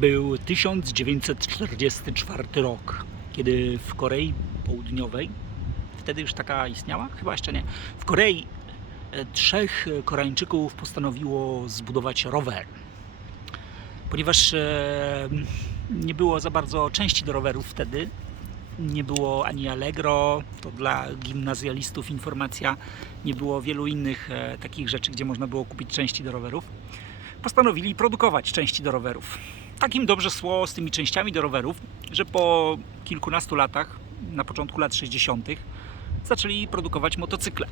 Był 1944 rok, kiedy w Korei Południowej, wtedy już taka istniała? Chyba jeszcze nie. W Korei e, trzech Koreańczyków postanowiło zbudować rower. Ponieważ e, nie było za bardzo części do rowerów wtedy, nie było ani Allegro, to dla gimnazjalistów informacja, nie było wielu innych e, takich rzeczy, gdzie można było kupić części do rowerów. Postanowili produkować części do rowerów. Tak im dobrze szło z tymi częściami do rowerów, że po kilkunastu latach, na początku lat 60., zaczęli produkować motocykle.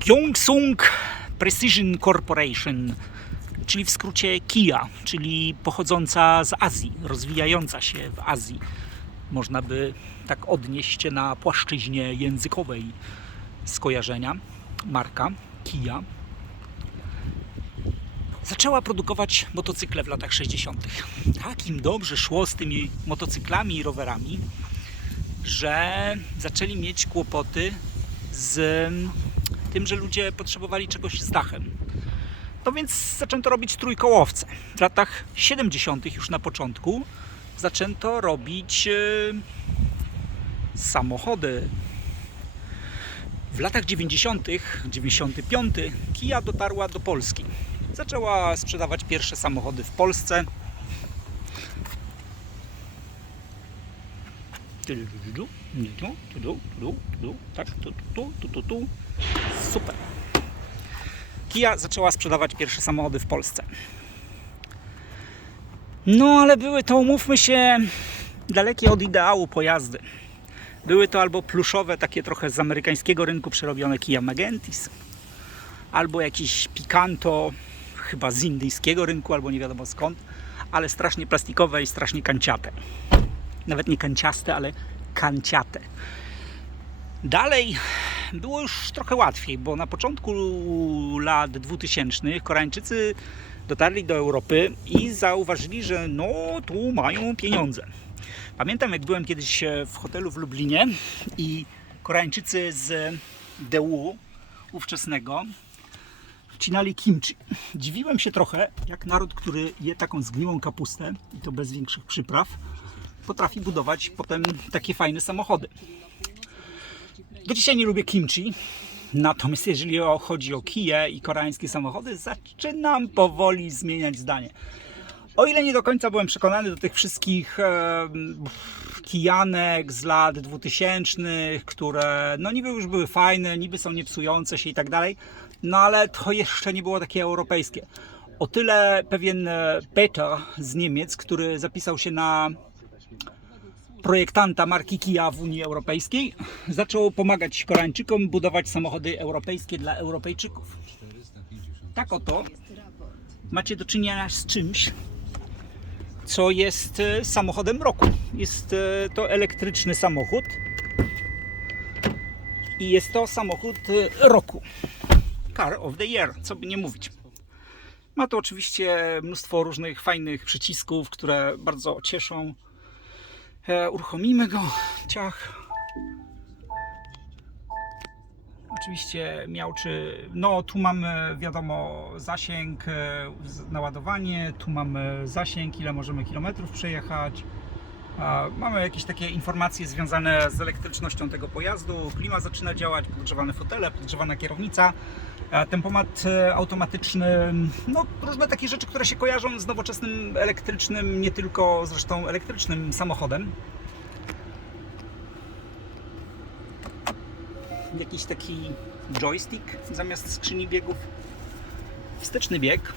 Gyeongsung Precision Corporation, czyli w skrócie Kia, czyli pochodząca z Azji, rozwijająca się w Azji. Można by tak odnieść na płaszczyźnie językowej skojarzenia. Marka Kia zaczęła produkować motocykle w latach 60. Tak im dobrze szło z tymi motocyklami i rowerami, że zaczęli mieć kłopoty z tym, że ludzie potrzebowali czegoś z dachem. No więc zaczęto robić trójkołowce. W latach 70. już na początku zaczęto robić e, samochody. W latach 90., 95 Kia dotarła do Polski. Zaczęła sprzedawać pierwsze samochody w Polsce. Tak, tu, tu, tu, tu, tu. Super. Kia zaczęła sprzedawać pierwsze samochody w Polsce. No ale były to, umówmy się, dalekie od ideału pojazdy. Były to albo pluszowe, takie trochę z amerykańskiego rynku przerobione Kia Magentis, albo jakiś Picanto, chyba z indyjskiego rynku, albo nie wiadomo skąd, ale strasznie plastikowe i strasznie kanciate. Nawet nie kanciaste, ale kanciate. Dalej było już trochę łatwiej, bo na początku lat 2000 Koreańczycy dotarli do Europy i zauważyli, że no tu mają pieniądze. Pamiętam jak byłem kiedyś w hotelu w Lublinie i Koreańczycy z DU ówczesnego wcinali kimchi. Dziwiłem się trochę, jak naród, który je taką zgniłą kapustę i to bez większych przypraw, potrafi budować potem takie fajne samochody. Do dzisiaj nie lubię kimchi, natomiast jeżeli chodzi o kije i koreańskie samochody, zaczynam powoli zmieniać zdanie. O ile nie do końca byłem przekonany do tych wszystkich e, kijanek z lat 2000, które no niby już były fajne, niby są niepsujące się i tak dalej, no ale to jeszcze nie było takie europejskie. O tyle pewien e, Peter z Niemiec, który zapisał się na projektanta marki Kia w Unii Europejskiej, zaczął pomagać Koreańczykom budować samochody europejskie dla Europejczyków. Tak oto macie do czynienia z czymś, co jest e, samochodem roku. Jest e, to elektryczny samochód i jest to samochód e, roku. Car of the Year, co by nie mówić. Ma to oczywiście mnóstwo różnych fajnych przycisków, które bardzo cieszą. Uruchomimy go. Ciach. Oczywiście miałczy. No, tu mamy wiadomo zasięg, e, naładowanie, tu mamy zasięg, ile możemy kilometrów przejechać. Mamy jakieś takie informacje związane z elektrycznością tego pojazdu. Klima zaczyna działać, podgrzewane fotele, podgrzewana kierownica, tempomat e, automatyczny, no różne takie rzeczy, które się kojarzą z nowoczesnym elektrycznym, nie tylko zresztą elektrycznym samochodem. Jakiś taki joystick zamiast skrzyni biegów. Wsteczny bieg.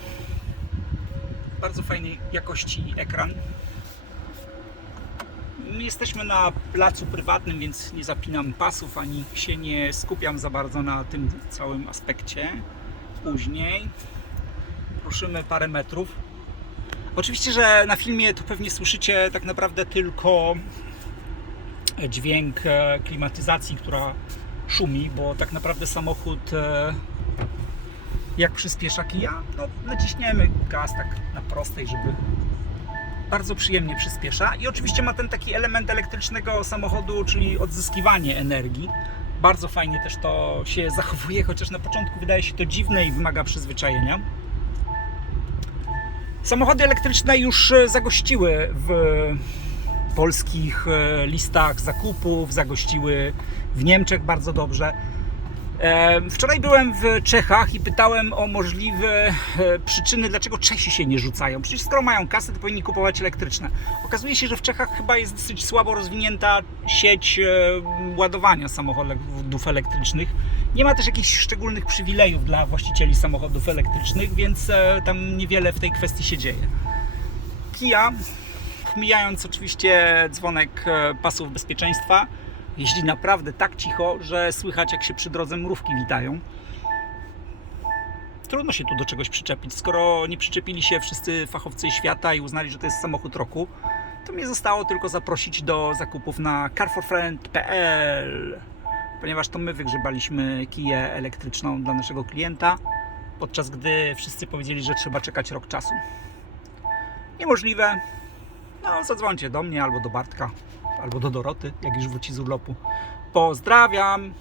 Bardzo fajnej jakości ekran. Jesteśmy na placu prywatnym, więc nie zapinam pasów ani się nie skupiam za bardzo na tym całym aspekcie. Później ruszymy parę metrów. Oczywiście, że na filmie to pewnie słyszycie tak naprawdę tylko dźwięk e, klimatyzacji, która szumi, bo tak naprawdę samochód e, jak przyspiesza kija, no naciśniemy gaz tak na prostej, żeby bardzo przyjemnie przyspiesza i oczywiście ma ten taki element elektrycznego samochodu, czyli odzyskiwanie energii. Bardzo fajnie też to się zachowuje, chociaż na początku wydaje się to dziwne i wymaga przyzwyczajenia. Samochody elektryczne już e, zagościły w polskich e, listach zakupów, zagościły w Niemczech bardzo dobrze. Wczoraj byłem w Czechach i pytałem o możliwe e, przyczyny, dlaczego Czesi się nie rzucają. Przecież skoro mają kasę, to powinni kupować elektryczne. Okazuje się, że w Czechach chyba jest dosyć słabo rozwinięta sieć e, ładowania samochodów elektrycznych. Nie ma też jakichś szczególnych przywilejów dla właścicieli samochodów elektrycznych, więc e, tam niewiele w tej kwestii się dzieje. Kia, mijając oczywiście dzwonek pasów bezpieczeństwa, jeździ naprawdę tak cicho, że słychać jak się przy drodze mrówki witają. Trudno się tu do czegoś przyczepić. Skoro nie przyczepili się wszyscy fachowcy świata i uznali, że to jest samochód roku, to mnie zostało tylko zaprosić do zakupów na carforfriend.pl ponieważ to my wygrzebaliśmy kiję elektryczną dla naszego klienta, podczas gdy wszyscy powiedzieli, że trzeba czekać rok czasu. Niemożliwe. No, zadzwońcie do mnie albo do Bartka, albo do Doroty, jak już wróci z urlopu. Pozdrawiam!